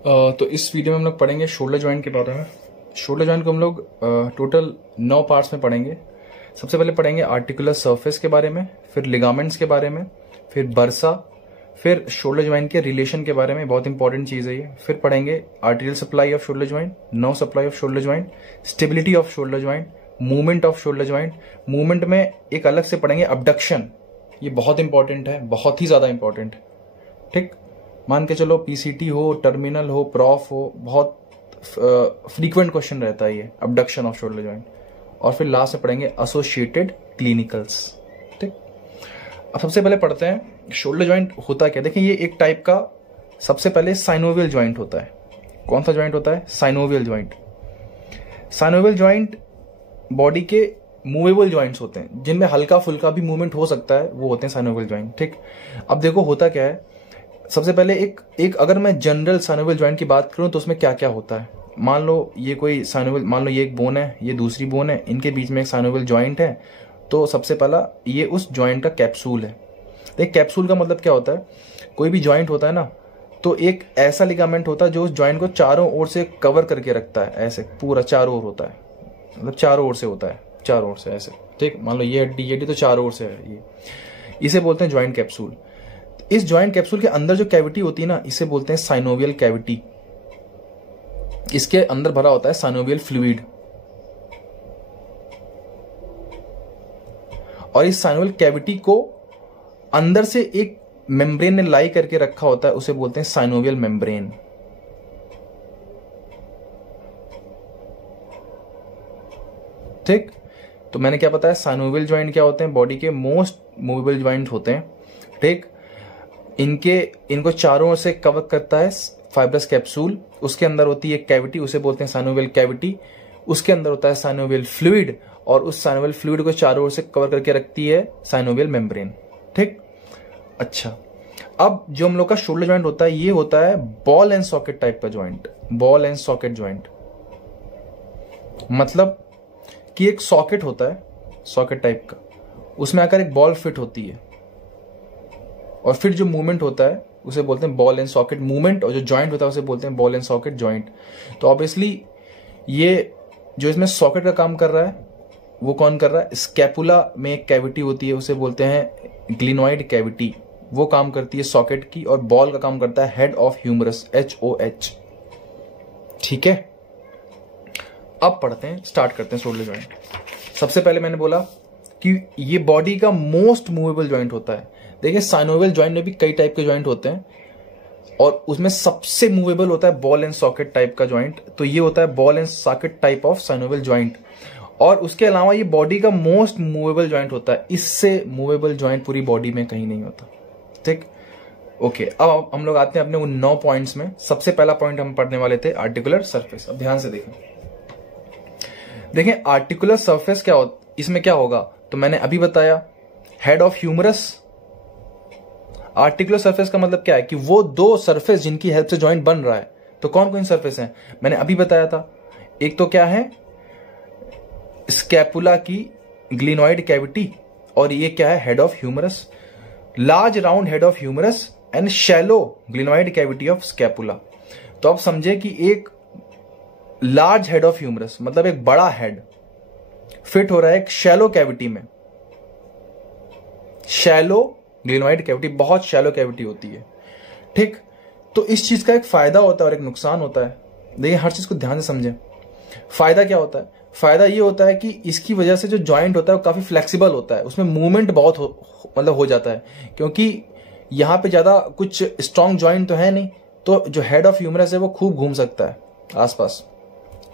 तो इस वीडियो में हम लोग पढ़ेंगे शोल्डर जॉइंट के बारे में। शोल्डर जॉइंट को हम लोग टोटल 9 पार्ट्स में पढ़ेंगे। सबसे पहले पढ़ेंगे आर्टिकुलर सरफेस के बारे में, फिर लिगामेंट्स के बारे में, फिर बर्सा, फिर शोल्डर जॉइंट के रिलेशन के बारे में, बहुत इंपॉर्टेंट चीज है ये। फिर पढ़ेंगे arterial supply off shoulder joint, nerve supply off shoulder joint, stability off shoulder joint, movement off shoulder joint. Movement में एक अलग से पढ़ेंगे अबडक्शन, ये बहुत इंपॉर्टेंट है, बहुत ही ज्यादा इंपॉर्टेंट है। ठीक, मान के चलो पीसीटी हो, टर्मिनल हो, प्रॉफ हो, बहुत फ्रीक्वेंट क्वेश्चन रहता है ये अबडक्शन ऑफ शोल्डर जॉइंट। और फिर लास्ट में पढ़ेंगे एसोसिएटेड क्लिनिकल्स। ठीक, अब सबसे पहले पढ़ते हैं शोल्डर जॉइंट होता क्या। देखिए ये एक टाइप का सबसे पहले साइनोवियल जॉइंट होता है। कौन सा जॉइंट होता है? Synovial joint. Synovial joint body के मूवेबल जॉइंट्स होते हैं, जिनमें हल्का फुल्का भी मूवमेंट हो सकता है, वो होते हैं साइनोवियल जॉइंट। ठीक, अब देखो होता क्या है। सबसे पहले एक अगर मैं जनरल साइनोवियल जॉइंट की बात करूं तो उसमें क्या क्या होता है। मान लो ये कोई साइनोवियल, मान लो ये एक बोन है, ये दूसरी बोन है, इनके बीच में एक साइनोवियल जॉइंट है। तो सबसे पहला ये उस जॉइंट का कैप्सूल है। देख, कैप्सूल का मतलब क्या होता है? कोई भी जॉइंट होता है ना, तो एक ऐसा लिगामेंट होता है जो उस जॉइंट को चारों ओर से कवर करके रखता है। ऐसे पूरा चारों ओर होता है, मतलब चारों ओर से होता है, चारों ओर से ऐसे। ठीक, मान लो ये हड्डी तो चारों ओर से है, ये इसे बोलते हैं जॉइंट कैप्सूल। इस जॉइंट कैप्सूल के अंदर जो कैविटी होती है ना, इसे बोलते हैं साइनोवियल कैविटी। इसके अंदर भरा होता है साइनोवियल फ्लूइड, और इस साइनोवियल कैविटी को अंदर से एक मेम्ब्रेन ने लाई करके रखा होता है, उसे बोलते हैं साइनोवियल मेम्ब्रेन। ठीक, तो मैंने क्या बताया, साइनोवियल जॉइंट क्या होते हैं? बॉडी के मोस्ट मूवेबल जॉइंट होते हैं। ठीक, इनको चारों ओर से कवर करता है फाइब्रस कैप्सूल। उसके अंदर होती है कैविटी, उसे बोलते हैं साइनोवियल कैविटी। उसके अंदर होता है साइनोवियल फ्लूइड, और उस साइनोवियल फ्लूइड को चारों ओर से कवर करके रखती है साइनोवियल मेम्ब्रेन। ठीक, अच्छा, अब जो हम लोग का शोल्डर जॉइंट होता है, ये होता है बॉल एंड सॉकेट टाइप का joint. Ball and socket joint मतलब कि एक सॉकेट होता है, सॉकेट टाइप का, उसमें आकर एक बॉल फिट होती है, और फिर जो मूवमेंट होता है उसे बोलते हैं बॉल एंड सॉकेट मूवमेंट, और जो जॉइंट होता है उसे बोलते हैं बॉल एंड सॉकेट जॉइंट। तो ऑब्वियसली ये जो इसमें सॉकेट का काम कर रहा है, वो कौन कर रहा है? स्कैपुला में एक कैविटी होती है, उसे बोलते हैं ग्लिनॉइड कैविटी, वो काम करती है सॉकेट की। और बॉल का काम करता है हेड ऑफ ह्यूमरस, HOH। ठीक है, अब पढ़ते हैं, स्टार्ट करते हैं शोल्डर जॉइंट। सबसे पहले मैंने बोला कि ये बॉडी का मोस्ट मूवेबल जॉइंट होता है। देखिए साइनोवियल जॉइंट में भी कई टाइप के जॉइंट होते हैं, और उसमें सबसे मूवेबल होता है बॉल एंड सॉकेट टाइप का जॉइंट। तो ये होता है ball and socket type of synovial joint. और उसके अलावा ये बॉडी का मोस्ट मूवेबल जॉइंट होता है। इससे मूवेबल जॉइंट पूरी बॉडी में कहीं नहीं होता। ठीक, ओके, अब हम लोग आते हैं अपने उन 9 पॉइंट्स में। सबसे पहला पॉइंट हम पढ़ने वाले थे आर्टिकुलर सरफेस। अब ध्यान से देखें आर्टिकुलर सरफेस क्या होता, इसमें क्या होगा? तो मैंने अभी बताया head of humerus. Articular surface का मतलब क्या है? कि वो दो सरफेस जिनकी हेल्प से जॉइंट बन रहा है। तो कौन कौन सरफेस हैं? मैंने अभी बताया था। एक तो क्या है? स्कैपुला की ग्लिनॉइड कैविटी, और ये क्या है? Head of humerus. Large round head of humerus and shallow glenoid cavity of scapula. तो आप समझे कि एक लार्ज हेड ऑफ ह्यूमरस मतलब एक बड़ा हेड फिट हो रहा है एक शैलो कैविटी में। शैलो ग्लिनॉइड कैविटी बहुत शैलो कैविटी होती है। ठीक, तो इस चीज का एक फायदा होता है और एक नुकसान होता है। देखिए हर चीज को ध्यान से समझें। फायदा क्या होता है? फायदा ये होता है कि इसकी वजह से जो जॉइंट होता है वो काफी फ्लेक्सिबल होता है, उसमें मूवमेंट बहुत हो जाता है, क्योंकि यहां पे ज्यादा कुछ स्ट्रॉन्ग जॉइंट तो है नहीं, तो जो हेड ऑफ ह्यूमरस है वो खूब घूम सकता है आसपास।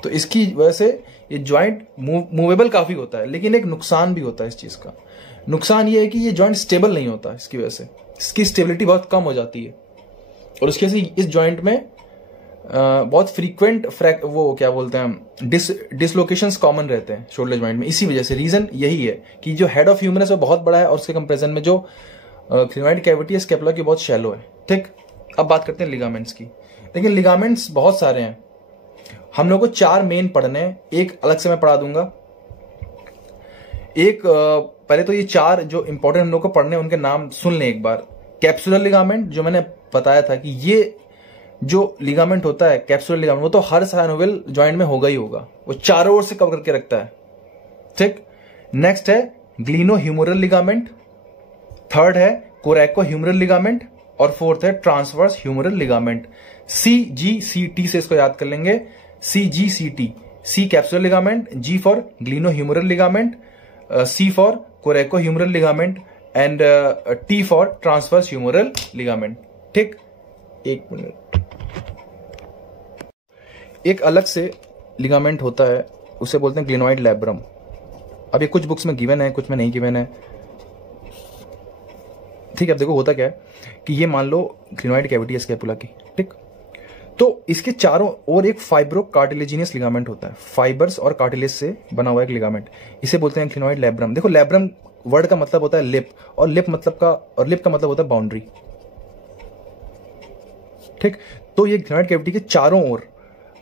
तो इसकी वजह से ये जॉइंट मूवेबल काफी होता है। लेकिन एक नुकसान भी होता है इस चीज का। नुकसान ये है कि ये जॉइंट स्टेबल नहीं होता। इसकी वजह से इसकी स्टेबिलिटी बहुत कम हो जाती है, और उसकी वजह से इस जॉइंट में बहुत फ्रीक्वेंट वो क्या बोलते हैं डिसलोकेशंस कॉमन रहते हैं शोल्डर जॉइंट में। इसी वजह से रीजन यही है कि जो हेड ऑफ ह्यूमरस है बहुत बड़ा है, और उसके कंपैरिजन में जो ग्लिनॉइड कैविटी है स्कैपुला की बहुत शैलो है। ठीक, अब बात करते हैं लिगामेंट्स की। लेकिन लिगामेंट्स बहुत सारे हैं, हम लोग को 4 मेन पढ़ने हैं, एक अलग से मैं पढ़ा दूंगा। एक पहले तो ये 4 जो इंपॉर्टेंट हम लोग को पढ़ने हैं उनके नाम सुन लें एक बार। कैप्सुलर लिगामेंट, जो मैंने बताया था कि ये जो लिगामेंट होता है कैप्सुलर लिगामेंट, वो तो हर साइनोवियल जॉइंट में होगा ही होगा, वो चारों ओर से कवर करके रखता है। ठीक, नेक्स्ट है ग्लिनोह्यूमरल लिगामेंट, थर्ड है कोरैकोह्यूमरल लिगामेंट, और फोर्थ है ट्रांसवर्स ह्यूमरल लिगामेंट। CGCT से इसको याद कर लेंगे, CGCT, C capsular ligament, G for glenohumeral ligament, C for coracohumeral ligament and T for transverse humeral ligament. ठीक, एक मिनट, एक अलग से लिगामेंट होता है, उसे बोलते हैं ग्लिनोइड लैब्रम। अब ये कुछ बुक्स में गिवन है, कुछ में नहीं गिवन है। ठीक है, अब देखो होता क्या है कि ये मान लो ग्लिनोइड कैविटी है स्कैपुला की। ठीक, तो इसके चारों ओर एक फाइब्रो कार्टिलेजिनियस लिगामेंट होता है, फाइबर्स और कार्टिलेज से बना हुआ एक लिगामेंट, इसे बोलते हैं ग्लिनोइड लैब्रम। देखो लैब्रम वर्ड का मतलब होता है लिप, और लिप का मतलब होता है बाउंड्री। ठीक, तो ये ग्लिनोइड कैविटी के चारों ओर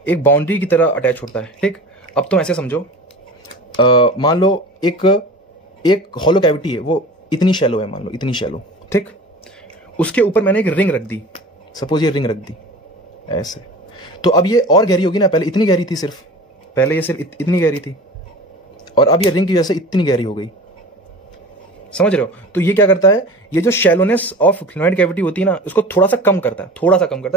एक बाउंड्री की तरह अटैच होता है। ठीक, अब तुम ऐसे समझो, मान लो एक हॉलो कैविटी है, वो इतनी शैलो है, मान लो इतनी शैलो। ठीक, उसके ऊपर मैंने एक रिंग रख दी, सपोज ये रिंग रख दी ऐसे, तो अब ये और गहरी होगी ना, पहले इतनी गहरी थी सिर्फ, पहले ये सिर्फ इतनी गहरी थी, और अब ये रिंग की वजह से इतनी गहरी हो गई। समझ रहे हो? तो ये क्या करता है, ये जो शैलोनेस ऑफ ग्लिनोइड कैविटी होती है ना, उसको थोड़ा सा कम करता है,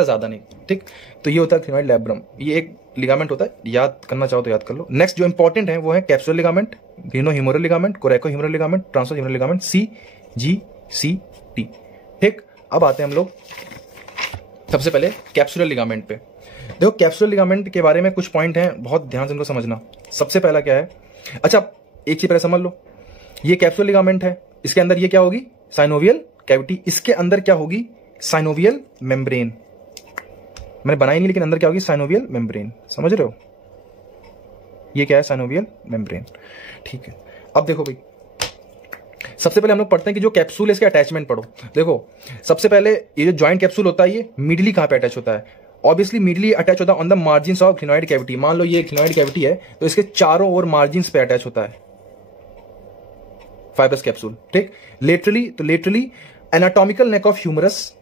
ज्यादा नहीं। ठीक, तो ये होता है ग्लिनोइड लैब्रम, ये एक लिगामेंट होता है, याद करना चाहो तो याद कर लो। नेक्स्ट जो इंपॉर्टेंट है वो है capsular ligament, glenohumeral ligament, coracohumeral ligament, transverse humeral ligament, CGCT। ठीक, अब आते हैं हम लोग सबसे पहले कैप्सुलर लिगामेंट पे। देखो कैप्सुलर लिगामेंट के बारे में कुछ पॉइंट हैं, बहुत ध्यान से इनको समझना। सबसे पहला क्या है, अच्छा एक चीज पहले समझ लो, ये कैप्सुलर लिगामेंट है, इसके अंदर ये क्या होगी, साइनोवियल कैविटी, इसके अंदर क्या होगी, साइनोवियल मेम्ब्रेन। मैंने बनाई नहीं, लेकिन अंदर क्या होगी, साइनोवियल मेम्ब्रेन। समझ रहे हो, ये क्या है, साइनोवियल मेम्ब्रेन। ठीक है, अब देखो भाई, सबसे पहले हम लोग पढ़ते हैं कि जो कैप्सूल है इसके अटैचमेंट पढ़ो। देखो सबसे पहले ये जो जॉइंट कैप्सूल होता है, ये मिडली कहां पे अटैच होता है, ऑब्वियसली मिडली अटैच होता है on the margins of glenoid cavity. मान लो ये ग्लिनोइड कैविटी है, तो इसके चारों ओर मार्जिन्स पे अटैच होता है फाइबरस कैप्सूल। ठीक, laterally anatomical neck of humerus,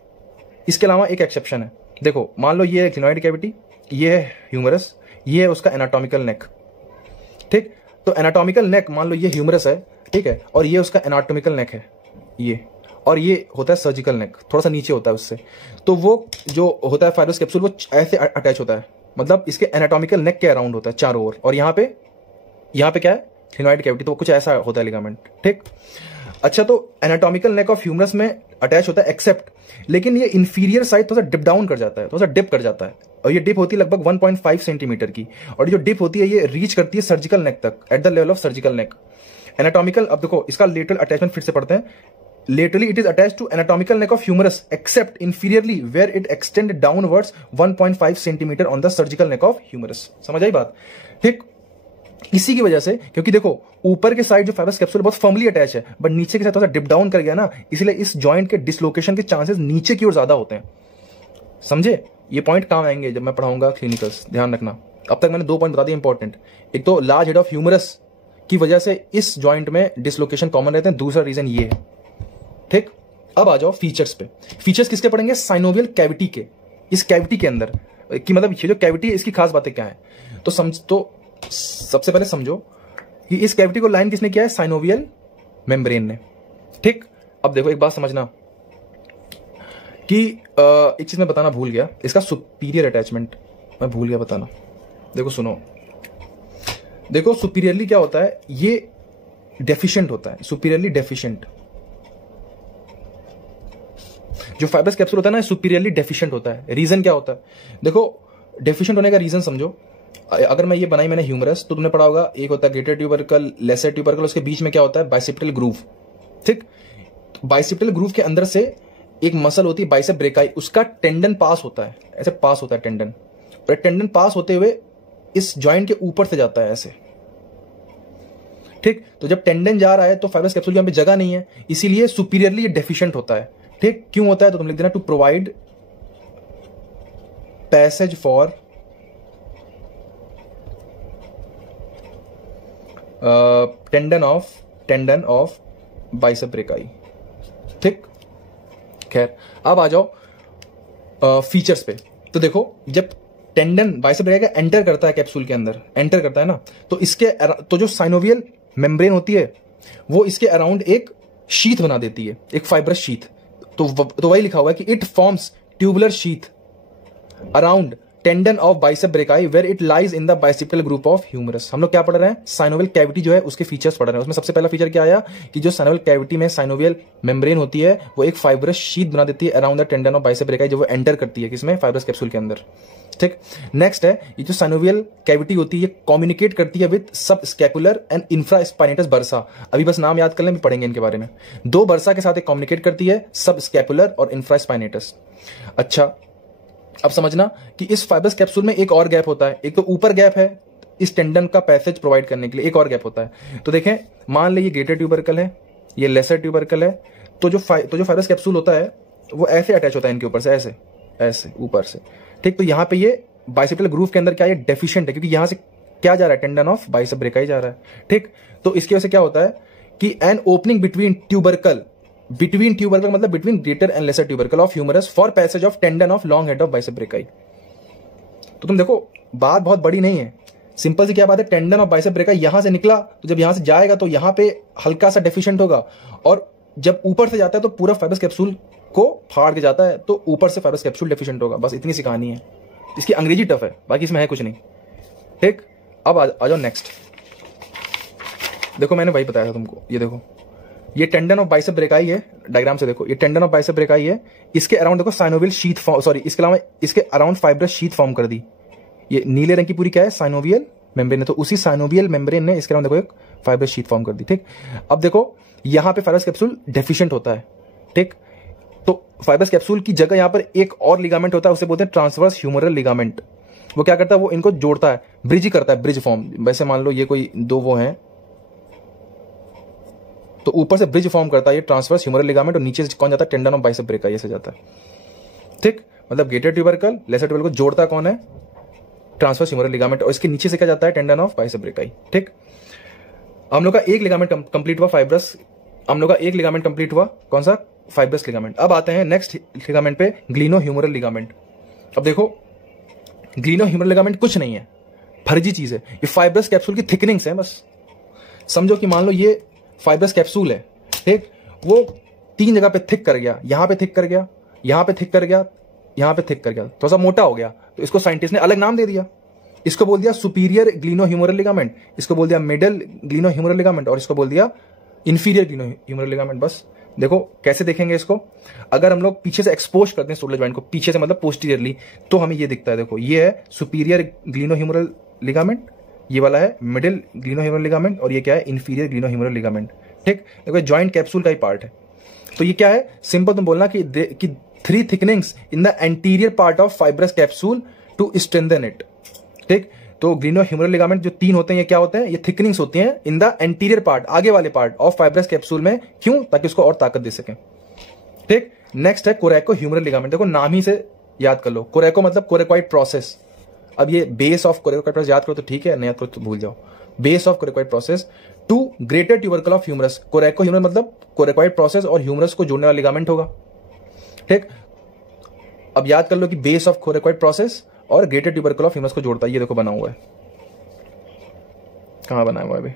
इसके अलावा एक एक्सेप्शन है। देखो मान लो ये है ग्लिनोइड कैविटी, ये है ह्यूमरस, ये है उसका एनाटॉमिकल नेक। ठीक, तो एनाटॉमिकल नेक मान लो ये ह्यूमरस है, ठीक है, और ये उसका एनाटॉमिकल नेक है ये, और ये होता है सर्जिकल नेक, थोड़ा सा नीचे होता है उससे। तो वो जो होता है फाइबरस कैप्सूल, वो ऐसे अटैच होता है, मतलब इसके एनाटॉमिकल नेक के अराउंड होता है चारों ओर, और यहाँ पे क्या है, ग्लिनोइड कैविटी, तो कुछ ऐसा होता है लिगामेंट। ठीक, अच्छा, तो एनाटॉमिकल नेक ऑफ ह्यूमरस में अटैच होता है एक्सेप्ट, लेकिन ये इंफीरियर साइड थोड़ा सा डिप डाउन कर जाता है, थोड़ा सा डिप कर जाता है, और ये डिप होती है लगभग 1.5 सेंटीमीटर की, और जो डिप होती है ये रीच करती है सर्जिकल नेक तक, at the level of surgical neck. Anatomical, अब देखो इसका लेटरल अटैचमेंट फिर से पढ़ते हैं। Laterally it is attached to anatomical neck of humerus except inferiorly where it extend downwards 1.5 centimetre on the surgical neck of humerus. समझ आई बात? ठीक, इसी की वजह से, क्योंकि देखो ऊपर के साइड जो फाइबरस कैप्सूल बहुत फर्मली अटैच है, बट नीचे के साथ थोड़ा डिप डाउन कर गया ना, इसलिए इस जॉइंट के डिसलोकेशन के चांसेस नीचे की ओर ज्यादा होते हैं। समझे? ये पॉइंट काम आएंगे जब मैं पढ़ाऊंगा क्लिनिकल्स, ध्यान रखना। अब तक मैंने 2 पॉइंट बता दिए इंपॉर्टेंट। एक तो लार्ज हेड ऑफ ह्यूमरस की वजह से इस जॉइंट में डिसलोकेशन कॉमन रहते हैं, दूसरा रीजन ये है। ठीक, अब आ जाओ फीचर्स पे। फीचर्स किसके पढ़ेंगे? साइनोवियल कैविटी के। इस कैविटी के अंदर की, मतलब ये जो कैविटी है इसकी खास बातें क्या है, तो सबसे पहले समझो कि इस कैविटी को लाइन किसने किया है? साइनोवियल मेम्ब्रेन ने। ठीक, अब देखो एक बात समझना कि एक चीज मैं बताना भूल गया, इसका सुपीरियर अटैचमेंट मैं भूल गया बताना। देखो सुनो, देखो सुपीरियरली क्या होता है, ये डेफिशिएंट होता है, सुपीरियरली डेफिशिएंट। जो फाइबरस कैप्सूल होता है ना, सुपीरियरली डेफिशिएंट होता है। रीजन क्या होता है? देखो डेफिशिएंट होने का रीजन समझो। अगर मैं ये बनाई मैंने ह्यूमरस, तो तुमने पढ़ा होगा एक होता है ग्रेटर ट्यूबरकल, लेसर ट्यूबरकल, उसके बीच में क्या होता है? Bicipital groove. ठीक, बाइसेप्टल ग्रूव के अंदर से एक मसल होती है बाइसेप ब्रेकाई, उसका टेंडन पास होता है, ऐसे पास होता है टेंडन, और टेंडन पास होते हुए इस जॉइंट के ऊपर से जाता है ऐसे। ठीक, तो जब टेंडन जा रहा है तो फाइबरस कैप्सूल यहाँ पे जगह नहीं है, इसीलिए सुपीरियरली ये डेफिशिएंट होता है। ठीक, क्यों होता है तो तुम लिख देना, to provide passage for tendon of bicep brachii. ठीक, खैर अब आ जाओ फीचर्स पे। तो देखो जब टेंडन बाइसेप ब्रेका एंटर करता है कैप्सूल के अंदर, एंटर करता है ना, तो इसके तो जो साइनोवियल मेम्ब्रेन होती है वो इसके अराउंड एक शीथ बना देती है, एक फाइब्रस शीथ। तो वही लिखा हुआ है कि it forms tubular sheath around tendon of bicep brachii where it lies in the bicipital groove of humerus. हम लोग क्या पढ़ रहे हैं, साइनोवियल कैविटी जो है उसके फीचर्स पढ़ रहे हैं। उसमें सबसे पहला फीचर क्या आया कि जो साइनोवियल कैविटी में साइनोवियल मेम्ब्रेन होती है वो एक फाइब्रस शीथ बना देती है around the tendon of bicep brachii, जो वो एंटर करती है किसमें, फाइब्रस कैप्सूल के अंदर। ठीक, नेक्स्ट है ये जो साइनोवियल कैविटी होती है ये कम्युनिकेट करती है विद सब स्कैपुलर एंड इंफ्रास्पाइनेटस बर्सा। अभी बस नाम याद कर लें, भी पढ़ेंगे इनके बारे में। दो बर्सा के साथ कम्युनिकेट करती है, सब स्कैपुलर और इंफ्रास्पाइनेटस। अच्छा, अब समझना कि इस फाइब्रस कैप्सूल में एक और गैप होता है। एक तो ऊपर गैप है इस टेंडन का पैसेज प्रोवाइड करने के लिए, एक और गैप होता है। तो देखें, मान ले ये ग्रेटर ट्यूबरकल है, ये लेसर ट्यूबरकल है, तो जो फाइब्रस कैप्सूल होता है वो ऐसे अटैच होता है इनके ऊपर से, ऐसे ऐसे ऊपर से। ठीक, तो यहां पे ये बाइसेप्टल ग्रूव के अंदर क्या ये डेफिशिएंट है, क्योंकि यहां से क्या जा रहा है, टेंडन ऑफ बाइसेप ब्रेकाई जा रहा है। ठीक, तो इसकी वजह से क्या होता है कि एन ओपनिंग बिटवीन ट्यूबरकल मतलब between greater and lesser tubercle of humerus for passage of tendon of long head of bicep brachii. तो तुम देखो बात बहुत बड़ी नहीं है, सिंपल सी क्या बात है, टेंडन ऑफ बाइसेप ब्रेकाई यहां से निकला, तो जब यहां से जाएगा तो यहां पे हल्का सा डेफिशिएंट होगा, और जब ऊपर से जाता है तो पूरा फाइब्रस कैप्सूल को फाड़ के जाता है, तो ऊपर से फाइब्रस कैप्सूल डेफिशिएंट होगा। बस इतनी सी कहानी है, इसकी अंग्रेजी टफ है, बाकी इसमें है कुछ नहीं। ठीक, अब आ जाओ नेक्स्ट। देखो मैंने वही बताया था तुमको, ये देखो ये टेंडन ऑफ बाइसेप ब्रेकाई है, डायग्राम से देखो, ये टेंडन ऑफ बाइसेप ब्रेकाई है, इसके अराउंड देखो साइनोवियल शीथ फॉर्म, सॉरी इसके अलावा इसके अराउंड फाइब्रस शीथ फॉर्म कर दी। ये नीले रंग की पूरी क्या है, साइनोवियल मेम्ब्रेन है, तो उसी साइनोवियल मेम्ब्रेन ने इसके अराउंड देखो एक फाइब्रस शीथ फॉर्म कर दी। ठीक, अब देखो यहां पे फाइब्रस कैप्सूल डेफिशिएंट होता है। ठीक, तो फाइब्रस कैप्सूल की जगह यहां पर एक और लिगामेंट होता है, उसे बोलते हैं ट्रांसवर्स ह्यूमरल लिगामेंट। वो क्या करता है, वो इनको जोड़ता है, ब्रिज करता है, ब्रिज फॉर्म। वैसे मान लो ये कोई दो वो हैं, तो ऊपर से ब्रिज फॉर्म करता है ये ट्रांसवर्स ह्यूमरल लिगामेंट, और नीचे से कौन जाता है, टेंडन ऑफ बाइसेप ब्रेकाई ऐसे जाता है। ठीक, मतलब ग्रेटर ट्यूबरकल लेसर ट्यूबरकल को जोड़ता कौन है, ट्रांसवर्स ह्यूमरल लिगामेंट, और इसके नीचे से क्या जाता है, टेंडन ऑफ बाइसेप ब्रेकाई। ठीक, हम लोग का एक लिगामेंट कंप्लीट हुआ, फाइब्रस, हम लोग का एक लिगामेंट कंप्लीट हुआ, कौन सा, फाइब्रस लिगामेंट। अब आते हैं नेक्स्ट लिगामेंट पे, ग्लिनो ह्यूमरल लिगामेंट। अब देखो ग्लिनो ह्यूमरल लिगामेंट कुछ नहीं है, फर्जी चीज है, ये फाइब्रस कैप्सूल की थिकनिंग्स है। बस समझो कि मान लो ये फाइब्रस कैप्सूल है, ठीक, वो तीन जगह पे थिक कर गया, यहां पे थिक कर गया, यहां पे थिक कर गया, यहां पे थिक कर गया, थोड़ा सा मोटा हो गया, तो इसको साइंटिस्ट ने अलग नाम दे दिया। इसको बोल दिया सुपीरियर ग्लिनो ह्यूमरल लिगामेंट, इसको बोल दिया मिडल ग्लिनो ह्यूमरल लिगामेंट, और इसको बोल दिया इंफीरियर ग्लिनो ह्यूमरल लिगामेंट। बस देखो कैसे देखेंगे इसको, अगर हम लोग पीछे से एक्सपोज करते हैं शोल्डर जॉइंट को, पीछे से मतलब पोस्टीरियरली, तो हमें ये दिखता है। देखो ये है सुपीरियर ग्लिनो ह्यूमरल लिगामेंट, ये वाला है मिडिल ग्लिनो ह्यूमरल लिगामेंट, और ये क्या है, इंफीरियर ग्लिनो ह्यूमरल लिगामेंट। ठीक, देखो जॉइंट कैप्सूल का ही पार्ट है। तो ये क्या है, सिंपल तुम बोलना कि three thickenings in the anterior part of fibrous capsule to strengthen it. ठीक, तो ग्लिनो ह्यूमरल लिगामेंट जो तीन होते हैं, ये क्या होते हैं, ये थिकनिंग्स होती हैं इन द एंटीरियर पार्ट, आगे वाले पार्ट ऑफ फाइब्रस कैप्सूल में। क्यों, ताकि उसको और ताकत दे सके। ठीक, नेक्स्ट है कोरैको ह्यूमरल लिगामेंट। देखो नाम ही से याद कर लो, कोरैको मतलब कोरेकॉइड प्रोसेस। अब ये बेस ऑफ कोरेकॉइड प्रोसेस याद करो तो ठीक है, नहीं याद करो तो भूल जाओ। Base of coracoid process to greater tubercle of humerus. Coraco humeral मतलब कोरेकॉइड प्रोसेस और ह्यूमरस को जोड़ने वाला लिगामेंट होगा। ठीक, अब याद कर लो कि बेस ऑफ कोरेकॉइड प्रोसेस और ग्रेटर ट्यूबरकल ऑफ ह्यूमरस को जोड़ता है। ये देखो बना हुआ है, कहां बना हुआ है अभी,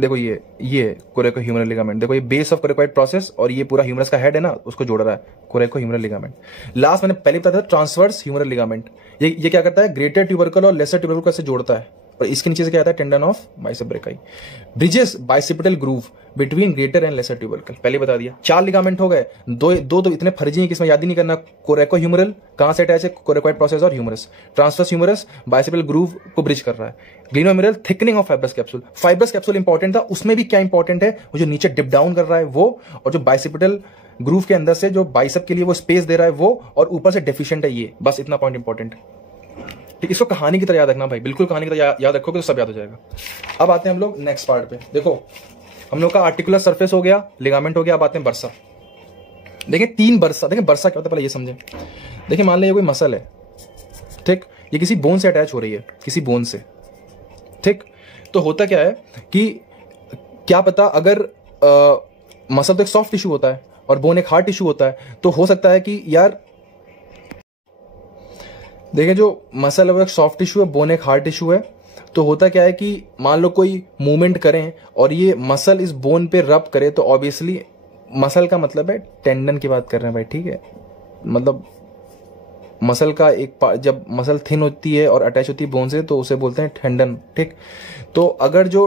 देखो ये कोरेको ह्यूमरल लिगामेंट। देखो ये बेस ऑफ कोरेकॉइड प्रोसेस और ये पूरा ह्यूमरस का हेड है ना, उसको जोड़ रहा है कोरेको ह्यूमरल लिगामेंट। लास्ट मैंने पहले बताया था ट्रांसवर्स ह्यूमरल लिगामेंट, ये क्या करता है, ग्रेटर ट्यूबरकल और लेसर ट्यूबरकल को ऐसे जोड़ता है, और इसके नीचे से क्या आता है, tendon of bicep brachii. Bridges bicipital groove between greater and lesser tubercle, पहले बता दिया। चार लिगामेंट हो गए, दो तो इतने फर्जी हैं कि इसमें याद ही नहीं करना। कोरेको ह्यूमरल कहां से अटैच है, कोरेकॉइड प्रोसेस और humerus. Transverse humerus bicipital groove को ब्रिज कर रहा है। Gleno humeral thickening of fibrous capsule. Fibrous capsule important था, उसमें भी क्या इंपॉर्टेंट है, वो जो नीचे डिप डाउन कर रहा है वो, और जो बाइसेप्टल ग्रूव के अंदर से जो बाइसेप के लिए वो स्पेस दे रहा है वो, और ऊपर से डेफिशिएंट है ये। बस इतना पॉइंट इंपॉर्टेंट है। ठीक, इसको कहानी की तरह याद रखना भाई, बिल्कुल कहानी की तरह याद रखोगे तो सब याद हो जाएगा। अब आते हैं हम लोग नेक्स्ट पार्ट पे। देखो हम लोग का आर्टिकुलर सरफेस हो गया, लिगामेंट हो गया, अब आते हैं बर्सा। देखिए तीन बर्सा, देखिए बर्सा क्या होता है पहले ये समझे। देखिए मान लीजिए कोई मसल है, ठीक, ये किसी बोन से अटैच हो रही है, किसी बोन से। ठीक, तो होता क्या है कि क्या पता अगर मसल तो एक सॉफ्ट टिश्यू होता है और बोन एक हार्ड टिश्यू होता है, तो हो सकता है कि यार देखिए जो मसल है वो एक सॉफ्ट टिश्यू है, बोन एक हार्ड टिश्यू है। तो होता क्या है कि मान लो कोई मूवमेंट करें और ये मसल इस बोन पे रब करे तो ऑब्वियसली, मसल का मतलब है टेंडन की बात कर रहे हैं भाई, ठीक है, मतलब मसल का एक पार्ट, जब मसल थिन होती है और अटैच होती है बोन से तो उसे बोलते हैं टेंडन, ठीक। तो अगर जो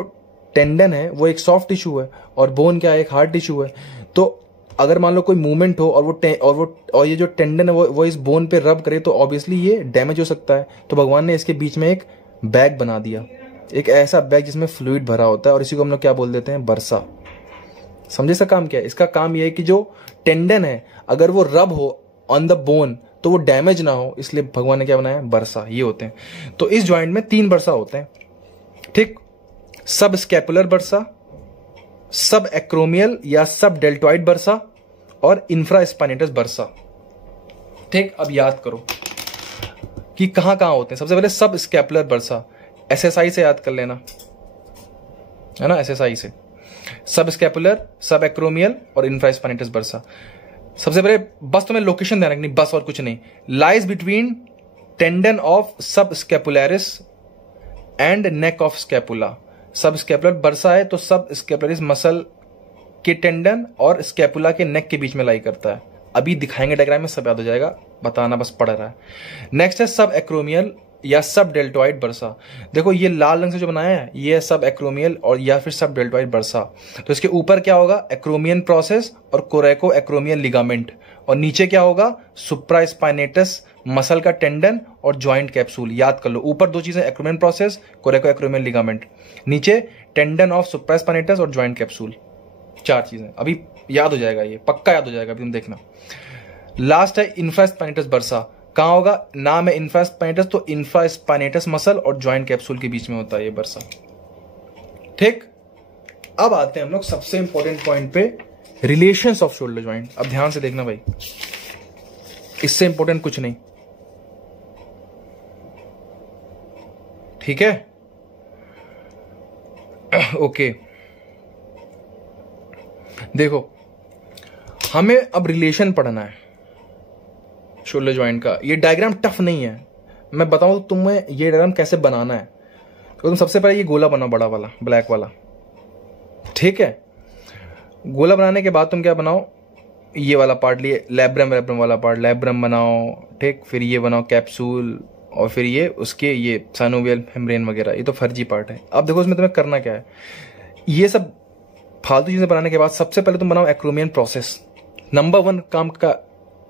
टेंडन है वो एक सॉफ्ट टिश्यू है और बोन क्या है, एक हार्ड टिश्यू है, तो अगर मान लो कोई मूवमेंट हो और ये जो टेंडन है वो इस बोन पे रब करे तो ऑब्वियसली ये डैमेज हो सकता है। तो भगवान ने इसके बीच में एक बैग बना दिया, एक ऐसा बैग जिसमें फ्लूइड भरा होता है, और इसी को हम लोग क्या बोल देते हैं, बरसा। समझे इसका काम क्या है? इसका काम यह है कि जो टेंडन है अगर वो रब हो ऑन द बोन तो वो डैमेज ना हो, इसलिए भगवान ने क्या बनाया, बरसा। ये होते हैं। तो इस ज्वाइंट में 3 बरसा होते हैं, ठीक। सब स्कैपुलर बरसा, सब एक्रोमियल या सब डेल्टॉइड बरसा और इंफ्रास्पाइनेटस बरसा, ठीक। अब याद करो कि कहां कहां होते हैं। सबसे पहले सब स्कैपुलर बरसा, एसएसआई से याद कर लेना, है ना, एसएसआई से। सब स्कैपुलर, सब एक्रोमियल और इंफ्रास्पाइनेटस बरसा। सबसे पहले बस तुम्हें लोकेशन ध्यान रखनी, बस और कुछ नहीं। लाइज बिटवीन टेंडन ऑफ सब scapularis and neck of scapula. सब स्कैपुलर बरसा है तो सब स्कैपुलरिस मसल के टेंडन और स्कैपुला के नेक के बीच में लाई करता है। अभी दिखाएंगे डायग्राम में, सब याद हो जाएगा, बताना बस पड़ रहा है। नेक्स्ट है सब एक्रोमियल या सब डेल्टॉइड बरसा। देखो ये लाल रंग से जो बनाया है ये है सब एक्रोमियल और या फिर सब डेल्टॉइड बरसा। तो इसके ऊपर क्या होगा, एक्रोमियन प्रोसेस और कोरेको एक्रोमियन लिगामेंट, और नीचे क्या होगा, सुप्रास्पाइनेटस मसल का टेंडन और ज्वाइंट कैप्सूल। याद कर लो, ऊपर 2 चीजें, एक्रोमियन प्रोसेस, कोरेको एक्रोमियन लिगामेंट, नीचे टेंडन ऑफ सुप्रास्पाइनेटस और ज्वाइंट कैप्सूल। 4 चीजें, अभी याद हो जाएगा, ये पक्का याद हो जाएगा, अभी तुम देखना। लास्ट है इंफ्रास्पाइनेटस बरसा। कहां होगा, नाम है इंफ्रास्पाइनेटस, तो इंफ्रास्पाइनेटस मसल और ज्वाइंट कैप्सूल के बीच में होता है ये बरसा, ठीक। अब आते हैं हम लोग सबसे इंपॉर्टेंट पॉइंट पे, रिलेशंस ऑफ शोल्डर ज्वाइंट। अब ध्यान से देखना भाई, इससे इंपॉर्टेंट कुछ नहीं, ठीक है, ओके। देखो हमें अब रिलेशन पढ़ना है शोल्डर ज्वाइंट का। ये डायग्राम टफ नहीं है, मैं बताऊं तो तुम्हें ये डायग्राम कैसे बनाना है। तो तुम सबसे पहले ये गोला बनाओ, बड़ा वाला, ब्लैक वाला, ठीक है। गोला बनाने के बाद तुम क्या बनाओ, ये वाला पार्ट लिए, लैब्रम वाला पार्ट, लैब्रम बनाओ, ठीक। फिर ये बनाओ कैप्सूल, और फिर ये उसके ये साइनोवियल मेम्ब्रेन वगैरह, ये तो फर्जी पार्ट है। अब देखो इसमें तुम्हें करना क्या है, ये सब फालतू चीजें बनाने के बाद सबसे पहले तुम बनाओ एक्रोमियन प्रोसेस। नंबर 1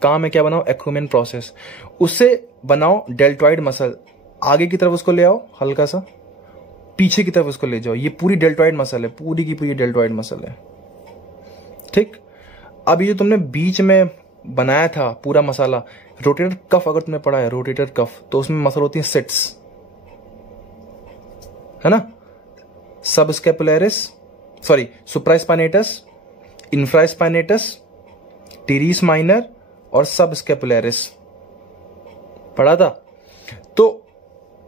काम है क्या, बनाओ एक्रोमियन प्रोसेस। उससे बनाओ डेल्टॉइड मसल, आगे की तरफ उसको ले आओ, हल्का सा पीछे की तरफ उसको ले जाओ। ये पूरी डेल्टॉइड मसल है, पूरी की पूरी डेल्टॉइड मसल है, ठीक। अब ये जो तुमने बीच में बनाया था पूरा मसाला, रोटेटर कफ अगर तुमने पढ़ा है, रोटेटर कफ, तो उसमें मसल होती है सिट्स, है ना, subscapularis, sorry supraspinatus, infraspinatus, teres minor और सब स्कैपुलरिस पढ़ा था। तो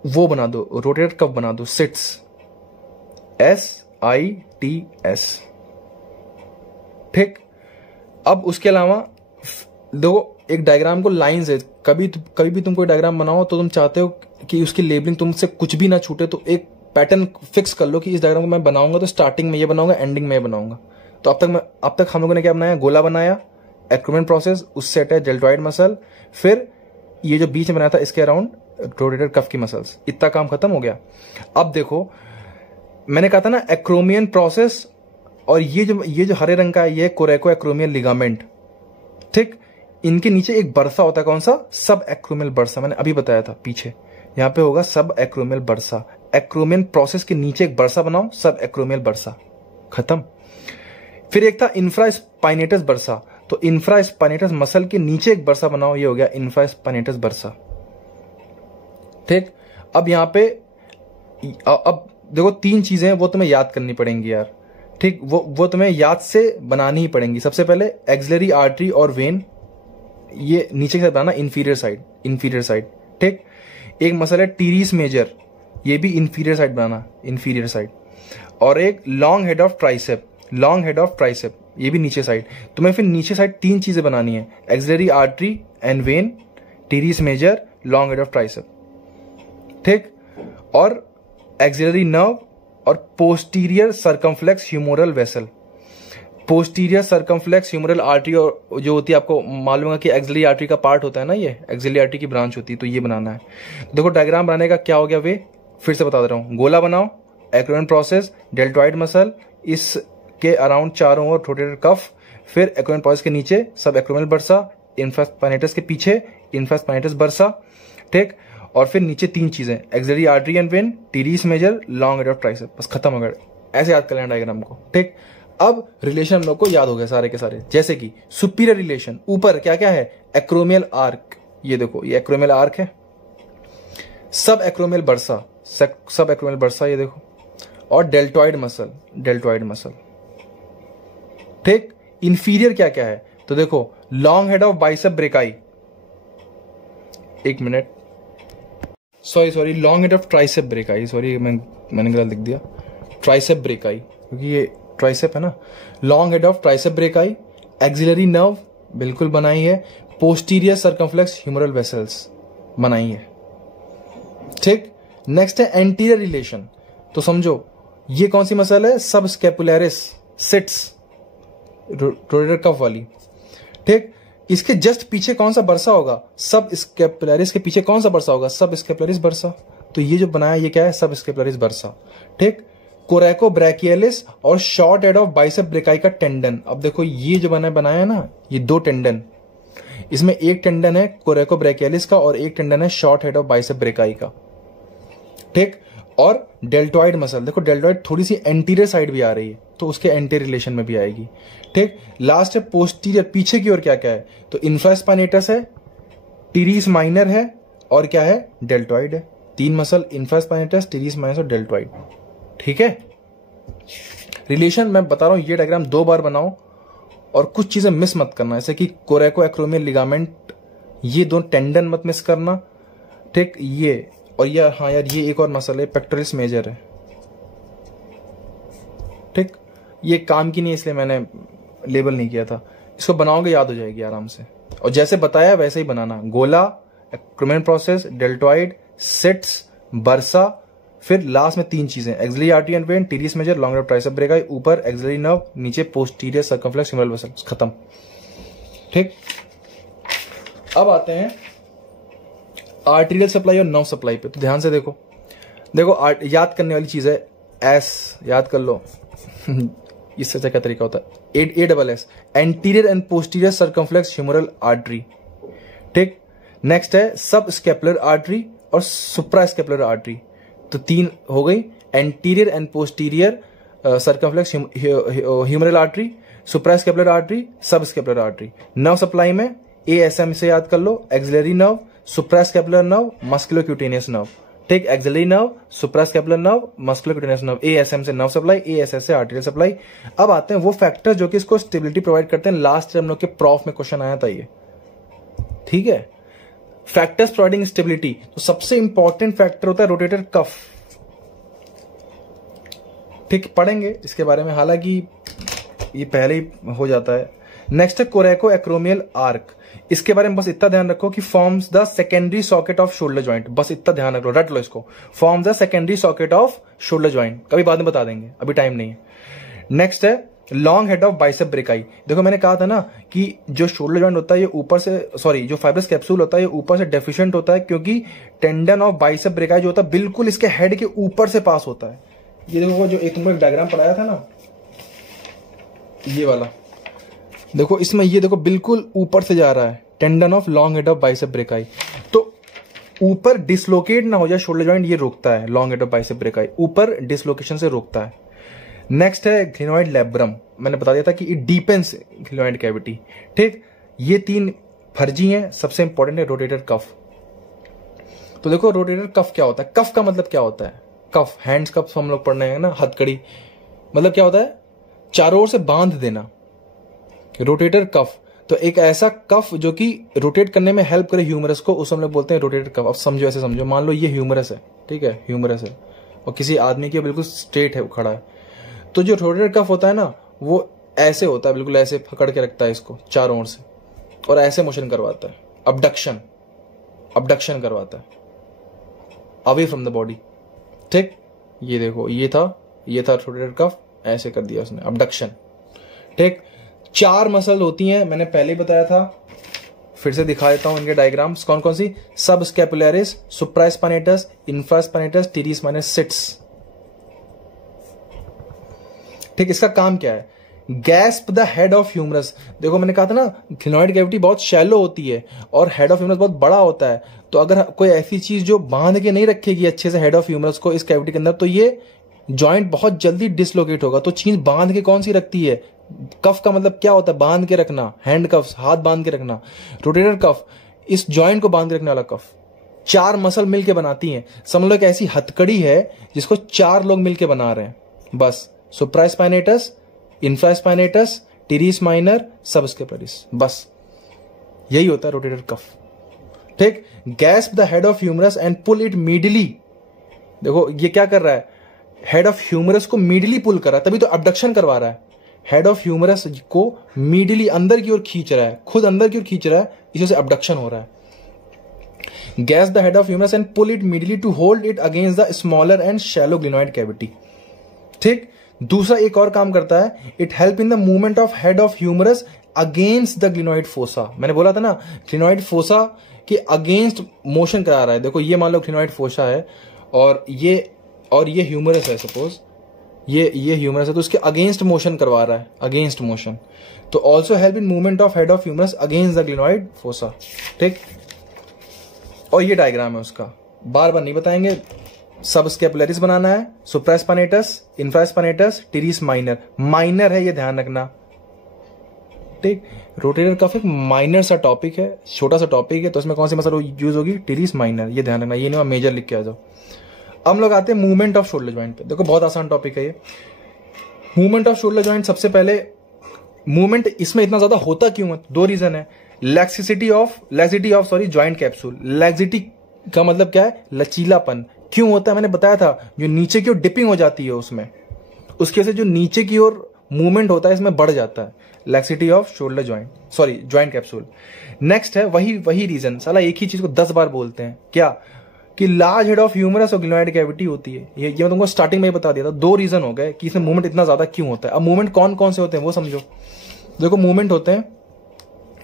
वो बना दो, रोटेटर कफ बना दो, सिट्स, SITS, ठीक। अब उसके अलावा देखो एक डायग्राम को लाइन से, कभी भी तुम कोई डायग्राम बनाओ तो तुम चाहते हो कि उसकी लेबलिंग तुमसे कुछ भी ना छूटे, तो एक पैटर्न फिक्स कर लो कि इस डायग्राम को मैं बनाऊंगा तो स्टार्टिंग में ये बनाऊंगा, एंडिंग में ये बनाऊंगा। तो अब तक हम लोगों ने क्या बनाया, गोला बनाया, एक्रोमियन प्रोसेस, उससे अटैच डेल्टॉइड मसल, फिर ये जो बीच में बनाया था इसके अराउंड रोटेटर कफ की मसल्स। इतना काम खत्म हो गया। अब देखो मैंने कहा था ना एक्रोमियन प्रोसेस, और ये जो हरे रंग का है ये कोरेको एक्रोमियल लिगामेंट, ठीक। इनके नीचे एक बरसा होता है, कौन सा, सब एक्रोमियल बरसा, मैंने अभी बताया था पीछे, यहां पे होगा सब एक्रोमियल बरसा। एक्रोमियन प्रोसेस के नीचे एक बरसा बनाओ, सब एक्रोमियल बरसा, खत्म। फिर एक था इंफ्रास्पाइनेटस बरसा, तो इंफ्रास्पाइनेटस मसल के नीचे एक बरसा बनाओ, ये हो गया इंफ्रास्पाइनेटस बरसा, ठीक। अब यहां पे अब देखो 3 चीजें हैं वो तुम्हें याद करनी पड़ेंगी यार, ठीक। वो तुम्हें याद से बनानी ही पड़ेंगी। सबसे पहले एक्सिलरी आर्टरी और वेन, ये नीचे की साइड बनाना, इंफीरियर साइड, ठीक। एक मसल है टीरिस मेजर, ये भी इंफीरियर साइड बनाना, इंफीरियर साइड। और एक लॉन्ग हेड ऑफ ट्राइसेप, ये भी नीचे साइड। तुम्हें फिर नीचे साइड 3 चीजें बनानी है, axillary artery and vein, teres major, long head of tricep, ठीक। और एक्सिलरी नर्व और posterior circumflex humeral vessel. Posterior circumflex humeral artery और जो होती है, आपको मालूम है कि एक्सिलरी आर्टरी का पार्ट होता है ना, ये एक्सिलरी आर्टरी की ब्रांच होती है, तो ये बनाना है। देखो डायग्राम बनाने का क्या हो गया वे, फिर से बता दे रहा हूं। गोला बनाओ, एक्रोमियल प्रोसेस, डेल्टॉइड मसल, इसके अराउंड चारों ओर रोटेटर कफ, फिर एक्रोमियल प्रोसेस के नीचे सब एक्रोमियल बर्सा, इन्फा स्पाइनेटस के पीछे इन्फा स्पाइनेटस बर्सा, ठीक। और फिर नीचे तीन चीजें, axillary artery and vein, teres major, long head of tricep, बस खत्म हो गया। ऐसे याद कर लेना डायग्राम को, ठीक। अब रिलेशन हम लोग को याद हो गया सारे के सारे, जैसे कि सुपीरियर रिलेशन, ऊपर क्या क्या है, एक्रोमियल आर्क, ये देखो ये एक्रोमियल आर्क है, subacromial bursa, subacromial bursa, ये देखो, और डेल्टॉइड मसल, डेल्टॉइड मसल, ठीक। इंफीरियर क्या क्या है, तो देखो long head of bicep brachii, एक minute, sorry long head of tricep brachii, sorry मैंने गलत लिख दिया, ट्राइसेप ब्रेकाई, क्योंकि ये ट्राइसेप है ना। Long head of tricep brachii, axillary nerve बिल्कुल बनाई है, पोस्टीरियर सर्कमफ्लेक्स ह्यूमरल वेसल्स बनाई है, ठीक। नेक्स्ट है एंटीरियर रिलेशन, तो समझो ये कौन सी मसल है, सब स्केपुलरिस सिट्स, रोटेटर कफ वाली, ठीक। इसके जस्ट पीछे कौन सा बर्सा होगा, सब स्केपुलरिस के पीछे कौन सा बर्सा होगा, सब स्केपुलरिस बर्सा, तो ये जो बनाया ये क्या है, सब स्केपुलरिस बर्सा, ठीक। कोरेको ब्रैकियलिस और short head of bicep brachii का टेंडन। अब देखो ये जो बनाया है ना, ये दो टेंडन, इसमें एक टेंडन है कोरेको ब्रैकियलिस का और एक टेंडन है short head of bicep brachii का, ठीक। और डेल्टॉइड मसल, देखो डेल्टॉइड थोड़ी सी एंटीरियर साइड भी आ रही है, तो उसके एंटीरियर रिलेशन में भी आएगी, ठीक। लास्ट है पोस्टीरियर, पीछे की ओर क्या क्या है, तो इन्फ्रास्पाइनेटस है, टीरीस माइनर है, और क्या है, डेल्टॉइड है। तीन मसल, इन्फ्रास्पाइनेटस, टीरीस माइनर और डेल्टॉइड, ठीक है। रिलेशन मैं बता रहा हूं, ये डायग्राम 2 बार बनाओ और कुछ चीजें मिस मत करना, जैसे कि कोरेको एक्रोमियल लिगामेंट, ये दो टेंडन मत मिस करना, ठीक। ये और ये, हाँ यार ये एक और मसल है, पेक्टोरल्स मेजर है, ठीक। ये काम की नहीं इसलिए मैंने लेबल नहीं किया था, इसको बनाओगे याद हो जाएगी आराम से, और जैसे बताया वैसे ही बनाना। गोला, acromial process, deltoid, SITS, bursa, फिर लास्ट में तीन चीजें, axillary artery and vein, teres major, long head of tricep brachii, ऊपर एक्सिलरी नर्व, नीचे पोस्टीरियर सर्कमफ्लेक्स ह्यूमरल वेसल, खत्म, ठीक। अब आते हैं आर्टेरियल सप्लाई और नर्व सप्लाई पे, तो ध्यान से देखो, याद करने वाली चीज है, एस याद कर लो इससे अच्छा क्या तरीका होता है, ASS, anterior and posterior circumflex humeral artery, ठीक। नेक्स्ट है सब स्केपुलर आर्टरी और सुप्रा स्केपुलर आर्टरी, तो तीन हो गई, anterior and posterior circumflex humeral artery, suprascapular artery, subscapular artery. Nerve supply में ASM से याद कर लो, axillary nerve, suprascapular nerve, musculocutaneous nerve, ठीक। Axillary nerve, suprascapular nerve, musculocutaneous nerve, ASM से नर्व सप्लाई, ASS से arterial supply. अब आते हैं वो फैक्टर जो कि इसको स्टेबिलिटी प्रोवाइड करते हैं, लास्ट हम लोग के प्रॉफ में क्वेश्चन आया था ये, ठीक है। फैक्टर्स प्रोवाइडिंग स्टेबिलिटी, तो सबसे इंपॉर्टेंट फैक्टर होता है रोटेटर कफ, ठीक, पढ़ेंगे इसके बारे में, हालांकि ये पहले ही हो जाता है। नेक्स्ट है कोरेको एक्रोमियल आर्क, इसके बारे में बस इतना ध्यान रखो कि forms the secondary socket off shoulder joint, बस इतना ध्यान रख लो, रट लो इसको, forms the secondary socket off shoulder joint, कभी बाद में बता देंगे, अभी टाइम नहीं है। नेक्स्ट है long head of bicep brachii, देखो मैंने कहा था ना कि जो शोल्डर जॉइंट होता है ये ऊपर से, सॉरी जो फाइब्रस कैप्सूल होता है ये ऊपर से डेफिशिएंट होता है, क्योंकि टेंडन ऑफ बाइसेप ब्रेकाई जो होता है बिल्कुल इसके हेड के ऊपर से पास होता है। ये देखो जो तुमको एक डायग्राम पढ़ाया था ना, ये वाला देखो, इसमें ये देखो बिल्कुल ऊपर से जा रहा है, tendon of long head of bicep brachii, तो ऊपर डिसलोकेट ना हो जाए शोल्डर जॉइंट, ये रोकता है long head of bicep brachii, ऊपर डिसलोकेशन से रोकता है। नेक्स्ट है ग्लिनोइड लैब्रम, मैंने बता दिया था कि इट डीपेंस ग्लिनोइड कैविटी, ठीक। ये तीन फर्जी हैं, सबसे इंपॉर्टेंट है रोटेटर कफ। तो देखो रोटेटर कफ क्या होता है, कफ का मतलब क्या होता है, कफ हैंड्स कफ हम लोग पढ़ने हैं ना, हथकड़ी, मतलब क्या होता है, चारों ओर से बांध देना, रोटेटर कफ। तो एक ऐसा कफ जो कि रोटेट करने में हेल्प करे ह्यूमरस को, उसे हम लोग बोलते हैं रोटेटर कफ। अब समझो, ऐसे समझो, मान लो ये ह्यूमरस है, ठीक है, ह्यूमरस है और किसी आदमी की बिल्कुल स्ट्रेट है, खड़ा है, तो जो रोटेटर कफ होता है ना वो ऐसे होता है, बिल्कुल ऐसे पकड़ के रखता है इसको चारों ओर से और ऐसे मोशन करवाता है, अबडक्शन, अबडक्शन करवाता है, अवे फ्रॉम द बॉडी। ठीक, ये देखो ये था रोटेटर कफ, ऐसे कर दिया उसने, अबडक्शन। ठीक, 4 मसल होती हैं, मैंने पहले ही बताया था, फिर से दिखा देता हूं इनके डायग्राम्स। कौन कौन सी? सब subscapularis, supraspinatus, infraspinatus, teres minor SITS. ठीक, इसका काम क्या है? Grasp the head of humerus. देखो मैंने कहा था ना, ग्लिनॉइड कैविटी बहुत शैलो होती है और हेड ऑफ ह्यूमरस बहुत बड़ा होता है। तो अगर कोई ऐसी चीज जो बांध के नहीं रखेगी अच्छे से हेड ऑफ ह्यूमरस को इस कैविटी के अंदर, तो ये जॉइंट बहुत जल्दी डिसलोकेट होगा। तो चीज बांध के कौन सी रखती है? कफ का मतलब क्या होता है? बांध के रखना, हैंड कफ, हाथ बांध के रखना। रोटेटर कफ इस जॉइंट को बांध के रखने वाला कफ। 4 मसल मिलके बनाती हैं। समझ लो एक ऐसी हथकड़ी है जिसको 4 लोग मिलके बना रहे हैं, बस। Supraspinatus, infraspinatus, teres minor, subscapularis, बस यही होता है रोटेटर कफ। ठीक, grasp the head of humerus and pull it medially. देखो ये क्या कर रहा है? हेड ऑफ ह्यूमरस को मीडली पुल कर रहा है, तभी तो अबडक्शन करवा रहा है। हेड ऑफ ह्यूमरस को मीडली अंदर की ओर खींच रहा है, खुद अंदर की ओर खींच रहा है, इसी से अबडक्शन हो रहा है। Grasp the head of humerus and pull it medially to hold it against the smaller and shallow glenoid cavity. ठीक, दूसरा एक और काम करता है, it help in the movement of head of humerus against the glenoid fossa. मैंने बोला था ना, ग्लिनॉइड फोसा के अगेंस्ट मोशन करा रहा है। देखो ये मान लो ग्लिनॉइड फोसा है और ये ह्यूमरस है, सपोज ये ह्यूमरस है, तो उसके अगेंस्ट मोशन करवा रहा है, अगेंस्ट मोशन। तो also help in movement of head of humerus against the glenoid fossa. ठीक, और ये डायग्राम है उसका, बार बार नहीं बताएंगे। सब स्कैपुलरिस बनाना है, supraspinatus, infraspinatus, teres minor. Minor है, ये ध्यान रखना। ठीक, रोटेटर कफ एक माइनर सा टॉपिक है, छोटा सा टॉपिक है, तो इसमें कौन सी मसल यूज होगी? टीरियस माइनर, ये ध्यान रखना। ये नहीं मेजर लिख के आ जाओ। अब हम लोग आते हैं मूवमेंट ऑफ शोल्डर जॉइंट पे। देखो बहुत आसान टॉपिक है ये। मूवमेंट ऑफ शोल्डर जॉइंट, सबसे पहले मूवमेंट इसमें इतना ज्यादा होता क्यों है? 2 रीजन है। Laxity of joint capsule. Laxity का मतलब क्या है? लचीलापन। क्यों होता है? मैंने बताया था, जो नीचे की ओर डिपिंग हो जाती है उसमें, उसके से जो नीचे की ओर मूवमेंट होता है इसमें बढ़ जाता है। Laxity off shoulder joint capsule. Next है वही रीजन, साला एक ही चीज को 10 बार बोलते हैं, क्या? कि लार्ज हेड ऑफ ह्यूमरस और ग्लिनॉइड कैविटी होती है। ये मैं तुमको स्टार्टिंग में ही बता दिया था। 2 रीजन हो गए कि इसमें मूवमेंट इतना ज्यादा क्यों होता है। अब मूवमेंट कौन कौन से होते हैं वो समझो। देखो मूवमेंट होते हैं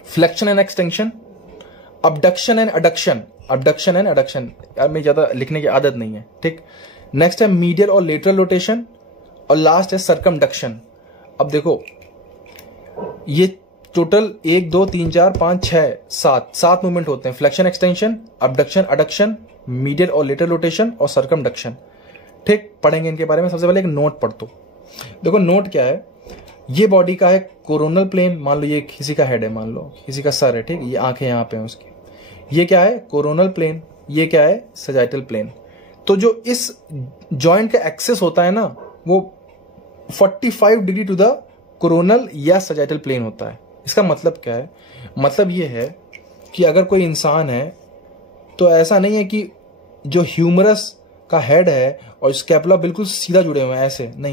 flexion and extension, abduction and adduction. यार मैं ज्यादा लिखने की आदत नहीं है। ठीक, नेक्स्ट है मीडियल और लेटरल रोटेशन, और लास्ट है सर्कमडक्शन। अब देखो ये टोटल 1 2 3 4 5 6 7 मूवमेंट होते हैं। Flexion, extension, abduction, adduction, medial और लेटरल रोटेशन और सर्कमडक्शन। ठीक, पढ़ेंगे इनके बारे में। सबसे पहले एक नोट पढ़ दो। देखो नोट क्या है, ये बॉडी का है कोरोनल प्लेन। मान लो ये किसी का हेड है, मान लो किसी का सर है। ठीक, ये आंखें यहां पे हैं उसकी। ये क्या है? Coronal plane. ये क्या है? Sagittal plane. तो जो इस जॉइंट का एक्सेस होता है ना, वो 45 डिग्री टू द कोरोनल या सजाइटल प्लेन होता है। इसका मतलब क्या है? मतलब ये है कि अगर कोई इंसान है तो ऐसा नहीं है कि जो ह्यूमरस का हेड है और स्कैपुला बिल्कुल सीधा जुड़े हुए हैं,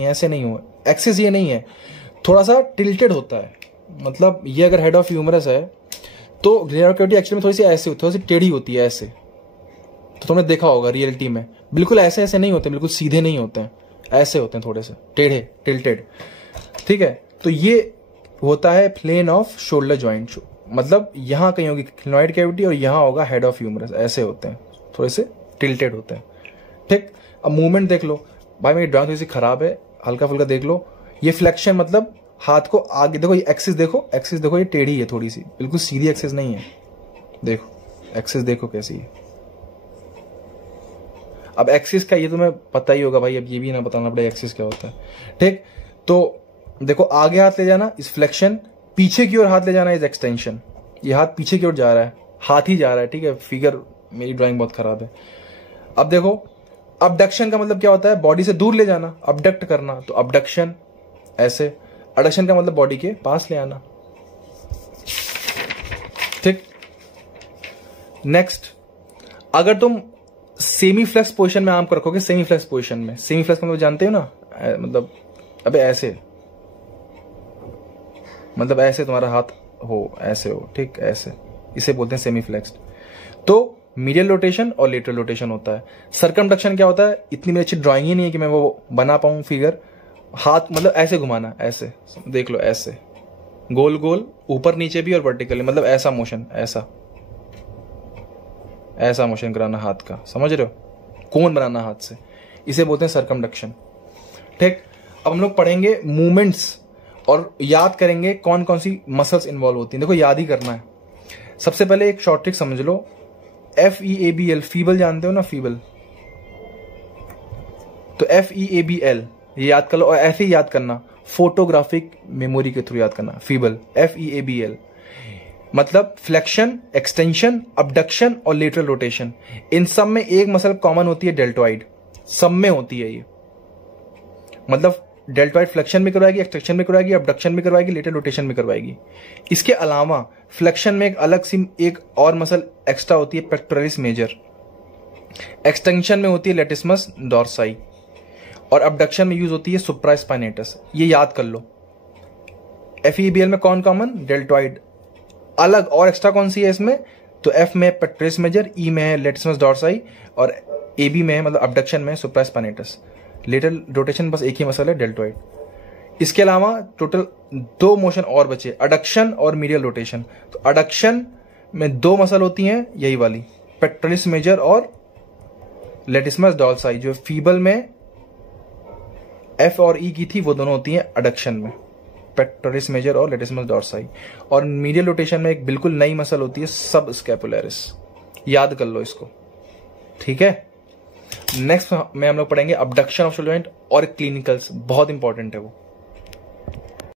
ऐसे नहीं हुआ। एक्सिस ये नहीं है, थोड़ा सा टिल्टेड होता है। मतलब ये अगर हेड ऑफ ह्यूमरस है तो ग्लिनॉइड कैविटी एक्चुअली में थोड़ी सी ऐसे होती है, थोड़ी सी टेढ़ी होती है ऐसे। तो तुमने देखा होगा रियलिटी में, बिल्कुल ऐसे नहीं होते, बिल्कुल सीधे नहीं होते हैं, ऐसे होते हैं, थोड़े से टेढ़े, टिल्टेड। ठीक है, तो ये होता है प्लेन ऑफ शोल्डर जॉइंट। मतलब यहां कहीं होगी ग्लिनॉइड कैविटी और यहां होगा हेड ऑफ ह्यूमरस, ऐसे होते हैं, थोड़े से टिल्टेड होते हैं। ठीक, अब मूवमेंट देख लो। भाई मेरी ड्राइंग थोड़ी सी खराब है, हल्का फुल्का देख लो। ये फ्लेक्शन मतलब हाथ को आगे देखो, ये एक्सिस देखो, ये टेढ़ी है थोड़ी सी, बिल्कुल सीधी एक्सिस नहीं है। देखो एक्सिस देखो कैसी है। अब एक्सिस का ये तुम्हें पता ही होगा भाई, अब ये भी ना बताना पड़ेगा एक्सिस क्या होता है। ठीक, तो देखो आगे हाथ ले जाना इस फ्लेक्शन, पीछे की ओर हाथ ले जाना इस एक्सटेंशन। ये हाथ पीछे की ओर जा रहा है, हाथ ही जा रहा है। ठीक है, फिगर मेरी ड्राइंग बहुत खराब है। अब देखो अबडक्शन का मतलब क्या होता है? बॉडी से दूर ले जाना, अबडक्ट करना, तो अबडक्शन ऐसे। अडक्शन का मतलब बॉडी के पास ले आना। ठीक, नेक्स्ट, अगर तुम सेमी फ्लेक्स पोजीशन में आर्म को रखोगे, सेमी फ्लेक्स पोजीशन में, सेमी फ्लेक्स का मतलब जानते हो ना, मतलब अबे ऐसे, मतलब ऐसे तुम्हारा हाथ हो, ऐसे हो। ठीक, ऐसे, इसे बोलते हैं सेमी फ्लेक्स्ड। तो मीडियल रोटेशन और लेटरल रोटेशन होता है। सर्कमडक्शन क्या होता है, इतनी मेरी अच्छी ड्राइंग ही नहीं है कि मैं वो बना पाऊं फिगर। हाथ मतलब ऐसे घुमाना, ऐसे देख लो, ऐसे गोल गोल, ऊपर नीचे भी और वर्टिकली, मतलब ऐसा मोशन, ऐसा मोशन कराना हाथ का, समझ रहे हो, कोन बनाना हाथ से, इसे बोलते हैं सर्कमडक्शन। ठीक, अब हम लोग पढ़ेंगे मूवमेंट्स और याद करेंगे कौन कौन सी मसल्स इन्वॉल्व होती हैं। देखो याद ही करना है। सबसे पहले एक शॉर्ट ट्रिक समझ लो, FEABL, फीबल जानते हो ना, फीबल, तो FEABL ये याद कर लो, और ऐसे ही याद करना, फोटोग्राफिक मेमोरी के थ्रू याद करना, फीबल FEABL मतलब फ्लेक्शन, एक्सटेंशन, अबडक्शन और लेटरल रोटेशन। इन सब में एक मसल कॉमन होती है, डेल्टॉइड, सब में होती है ये, मतलब डेल्टॉइड फ्लेक्शन में करवाएगी, एक्सटेंशन में करवाएगी, अबडक्शन में करवाएगी, लेटरल रोटेशन में करवाएगी। इसके अलावा फ्लेक्शन में एक अलग सी एक और मसल एक्स्ट्रा होती है, पेक्टोरलिस मेजर। एक्सटेंशन में होती है लेटिसमस डॉर्साई, और अबडक्शन में यूज होती है सुप्रास्पाइनेटस। ये याद कर लो। FEABL में कौन कॉमन, डेल्टॉइड। अलग और एक्स्ट्रा कौन सी है इसमें, तो F में पेक्टोरलिस मेजर, E में है लेटिसमस डॉर्साई, और AB में है मतलब अबडक्शन में सुप्रास्पाइनेटस। लेटरल रोटेशन बस एक ही मसल है, डेल्टॉइड। इसके अलावा टोटल 2 मोशन और बचे, अडक्शन और मीडियल रोटेशन। तो अडक्शन में 2 मसल होती हैं, यही वाली, पेक्टोरलिस मेजर और लेटिसमस डॉर्साई। जो फीबल में F और E की थी, वो दोनों होती हैं अडक्शन में, पेक्टोरलिस मेजर और लेटिसमस डॉर्साई। और मीडियल रोटेशन में एक बिल्कुल नई मसल होती है, सब स्कैपुलरिस। याद कर लो इसको, ठीक है। नेक्स्ट में हम लोग पढ़ेंगे अबडक्शन ऑफ शोल्डर जॉइंट और क्लिनिकल्स, बहुत इंपॉर्टेंट है वो।